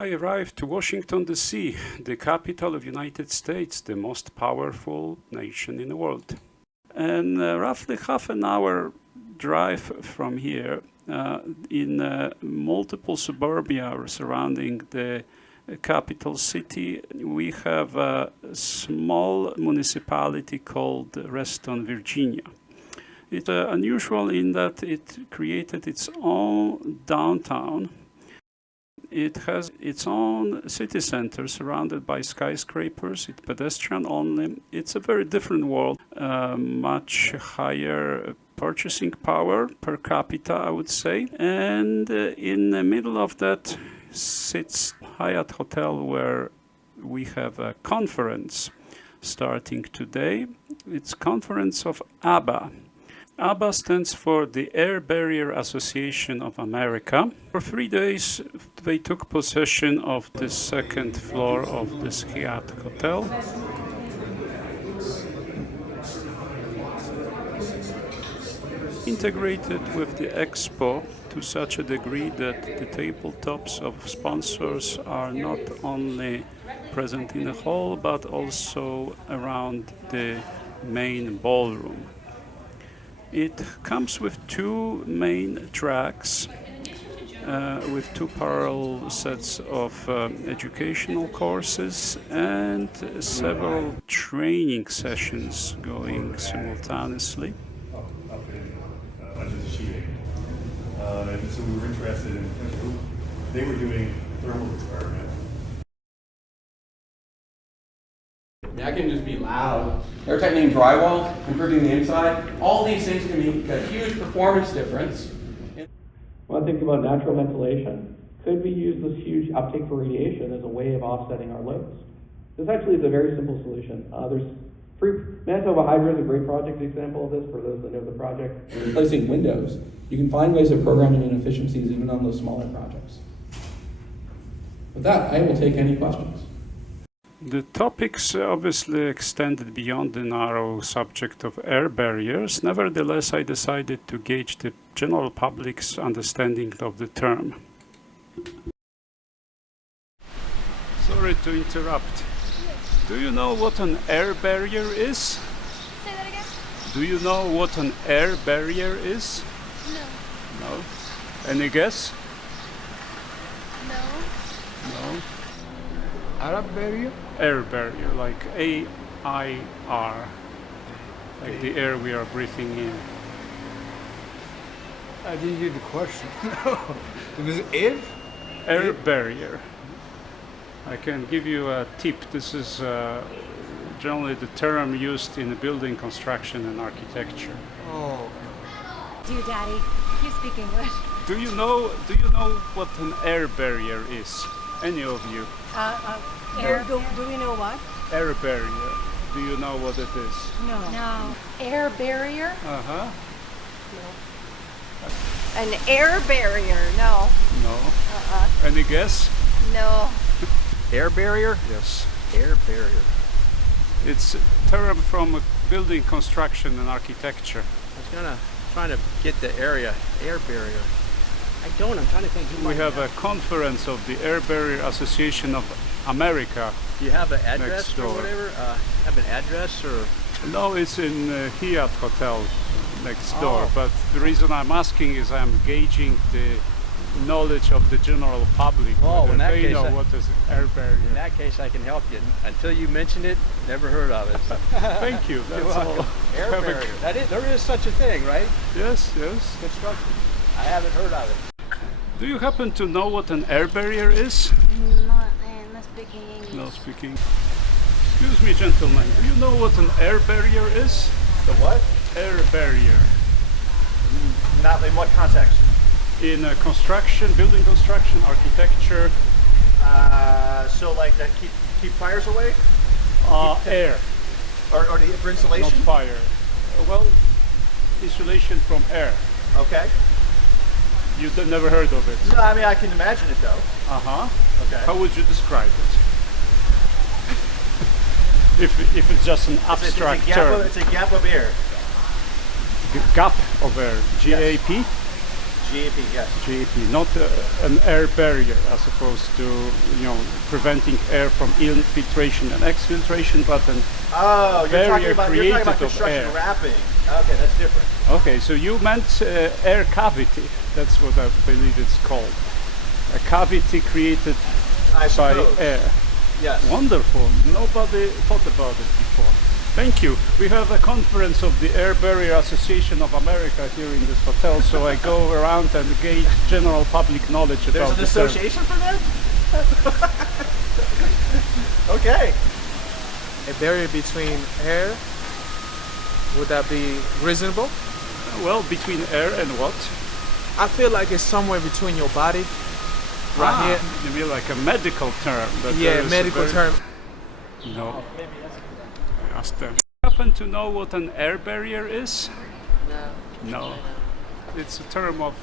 I arrived to Washington, D.C., the capital of the United States, the most powerful nation in the world. And roughly half an hour drive from here, in multiple suburbia surrounding the capital city, we have a small municipality called Reston, Virginia. It's unusual in that it created its own downtown. It has its own city center surrounded by skyscrapers. It's pedestrian only. It's a very different world, much higher purchasing power per capita, I would say. And in the middle of that sits Hyatt Hotel, where we have a conference starting today. It's conference of ABAA. ABAA stands for the Air Barrier Association of America. For 3 days, they took possession of the second floor of this Hyatt Hotel. Integrated with the expo to such a degree that the tabletops of sponsors are not only present in the hall, but also around the main ballroom. It comes with 2 main tracks, with 2 parallel sets of educational courses and several training sessions going simultaneously. And so we were interested in, they were doing thermal experiment. That can just be loud. Air tightening drywall, improving the inside. All these things can make a huge performance difference. When I think about natural ventilation, could we use this huge uptake for radiation as a way of offsetting our loads? This actually is a very simple solution. Manitoba Hydro is a great project example of this for those that know the project. Replacing windows, you can find ways of programming inefficiencies even on those smaller projects. With that, I will take any questions. The topics obviously extended beyond the narrow subject of air barriers. Nevertheless, I decided to gauge the general public's understanding of the term. Sorry to interrupt. Do you know what an air barrier is? Say that again? Do you know what an air barrier is? No. No? Any guess? No. No? Arab barrier? Air barrier, like AIR, like the air we are breathing in. I didn't get the question. No. It was air? Air barrier. I can give you a tip. This is generally the term used in building construction and architecture. Oh. Dear Daddy, you speak English. Do you know what an air barrier is? Any of you? Do we know what? Air barrier. Do you know what it is? No. No. Air barrier? Uh-huh. An air barrier? No. No. Any guess? No. Air barrier? Yes. Air barrier. It's a term from building construction and architecture. I was trying to get the area. Air barrier. I'm trying to think. We have a conference of the Air Barrier Association of America. Do you have an address next or door. whatever? Have an address or? No, it's in Hyatt Hotel next door. But the reason I'm asking is I'm gauging the knowledge of the general public. Oh, whether in that they case, know what is air barrier. In that case, I can help you. Until you mentioned it, never heard of it. Thank you. You're That's all. welcome. Air Have a- barrier. There is such a thing, right? Yes, yes. Construction. I haven't heard of it. Do you happen to know what an air barrier is? Not speaking English. No speaking. Excuse me, gentlemen. Do you know what an air barrier is? The what? Air barrier. Not in what context? In construction, building construction, architecture, So like that keep fires away? air, Or for not insulation? fire. Well, insulation from air. Okay. You've never heard of it? No, I mean I can imagine it though. Uh-huh. Okay. How would you describe it? if it's just an abstract term. It's a gap of air. Gap of air. GAP? GAP, yes. GAP, not an air barrier as opposed to, preventing air from infiltration and exfiltration, but an Oh, you're talking barrier about created of construction air. wrapping. Okay, that's different. Okay, so you meant air cavity. That's what I believe it's called. A cavity created I by suppose. air. Yes. Wonderful. Nobody thought about it before. Thank you. We have a conference of the Air Barrier Association of America here in this hotel, so I go around and gauge general public knowledge There's about an the term. association for that? Okay. A barrier between air, would that be reasonable? Well, between air and what? I feel like it's somewhere between your body, right here. You mean like a medical term? That there Yeah, is a medical term. No. I asked them. Happen to know what an air barrier is? No. It's a term of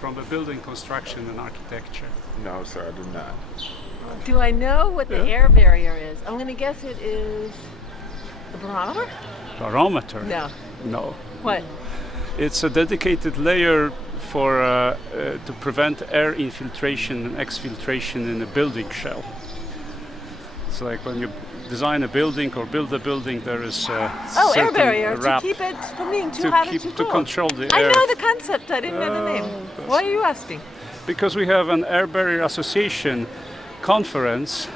from the building construction and architecture. No, sir, I do not. Do I know what the air barrier is? I'm going to guess it is the barometer? Barometer? No. No. What? It's a dedicated layer for to prevent air infiltration and exfiltration in a building shell. It's like when you design a building or build a building, there is air certain barrier to wrap keep it from being too hot and too to cold. control the I air. know the concept. I didn't know the name. Why are you asking? Because we have an Air Barrier Association conference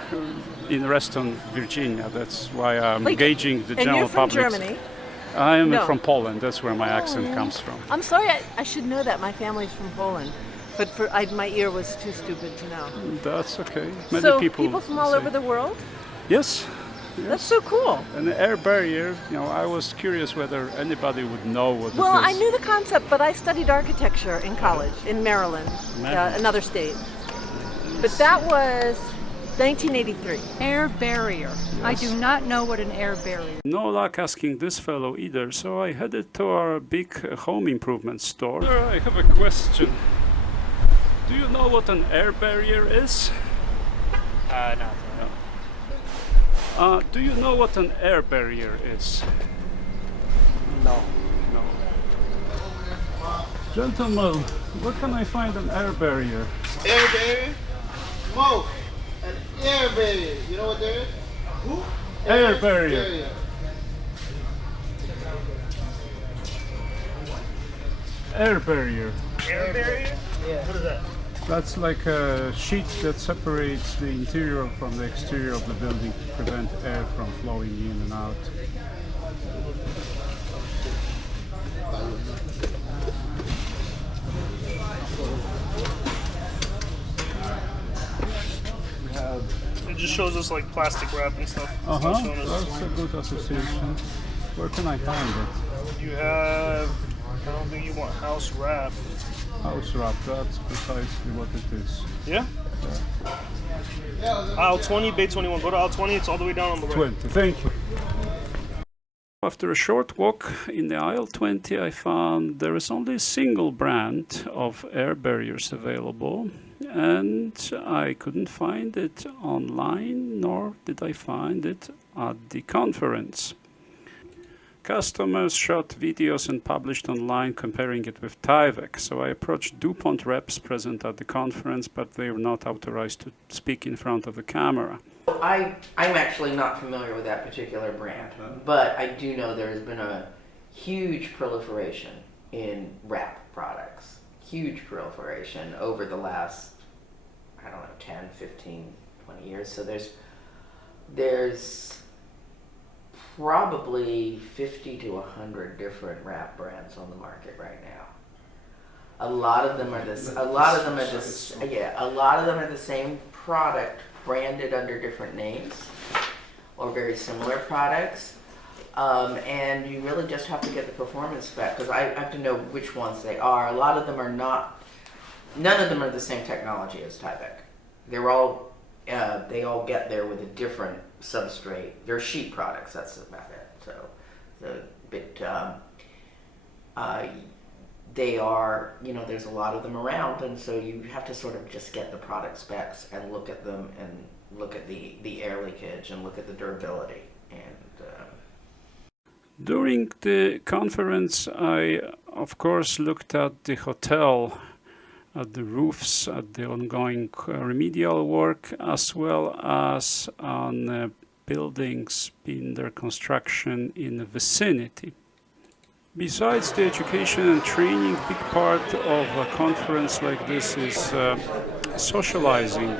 in Reston, Virginia. That's why I'm gauging the And general you're from public. Germany? I am No. from Poland. That's where my accent comes from. I'm sorry. I should know that. My family's from Poland. But my ear was too stupid to know. That's okay. Many So people from all say- over the world? Yes. That's so cool. An air barrier, I was curious whether anybody would know what Well, it I is. knew the concept, but I studied architecture in college in Maryland, another state. But that was 1983. Air barrier. I do not know what an air barrier. No luck asking this fellow either, so I headed to our big home improvement store. Sir, I have a question. Do you know what an air barrier is? No. Do you know what an air barrier is? No. No. Gentlemen, where can I find an air barrier? Air barrier? Smoke. An air barrier. You know what there is? Who? Air barrier. Air barrier. Air barrier? Yeah. What is that? That's like a sheet that separates the interior from the exterior of the building to prevent air from flowing in and out. It just shows us like plastic wrap and stuff. It's not showing us- That's a good association. Where can I find it? You have, I don't think you want house wrap. House wrap, that's precisely what it is. Yeah? Aisle 20, bay 21. Go to aisle 20, it's all the way down on the right. 20, thank you. After a short walk in the aisle 20, I found there is only a single brand of air barriers available, and I couldn't find it online, nor did I find it at the conference. Customers shot videos and published online comparing it with Tyvek, so I approached DuPont reps present at the conference, but they were not authorized to speak in front of the camera. I'm actually not familiar with that particular brand, but I do know there has been a huge proliferation in wrap products. Huge proliferation over the last, 10, 15, 20 years. So there's probably 50 to 100 different wrap brands on the market right now. A lot of them are the same product branded under different names or very similar products. And you really just have to get the performance spec because I have to know which ones they are. A lot of them are not, none of them are the same technology as Tyvek. They're all, they all get there with a different substrate. They're sheet products, that's about it. They are, there's a lot of them around, and so you have to sort of just get the product specs and look at them and look at the air leakage and look at the durability. During the conference, I, of course, looked at the hotel at the roofs, at the ongoing remedial work, as well as on buildings in their construction in the vicinity. Besides the education and training, big part of a conference like this is socializing